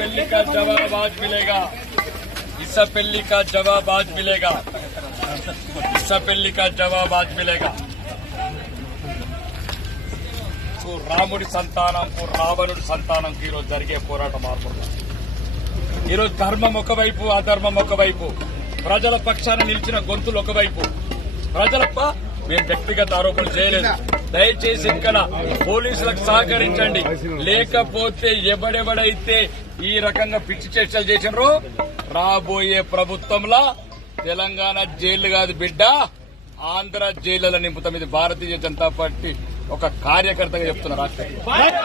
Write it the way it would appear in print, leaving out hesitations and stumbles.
पेल्ली का जवाब आज मिलेगा, इस पेल्ली का जवाब आज मिलेगा, इस पेल्ली का जवाब आज मिलेगा। రాముడి సంతానంకు రావణుడి సంతానంకు ఈరోజు జరిగే పోరాటం మార్పులు. ఈరోజు ధర్మం ఒకవైపు, అధర్మం ఒకవైపు, ప్రజల పక్షాన నిలిచిన గొంతులు ఒకవైపు. మేము వ్యక్తిగత ఆరోపణలు చేయలేదు. దయచేసి ఇక్కడ పోలీసులకు సహకరించండి. లేకపోతే ఎవడెవడైతే ఈ రకంగా పిచ్చి చేష్టలు చేసినారో రాబోయే ప్రభుత్వంలో తెలంగాణ జైలు కాదు బిడ్డ, ఆంధ్ర జైళ్ల నింపుతాం. ఇది భారతీయ జనతా పార్టీ ఒక కార్యకర్తగా చెప్తున్న రాష్ట్రం. వాయిస్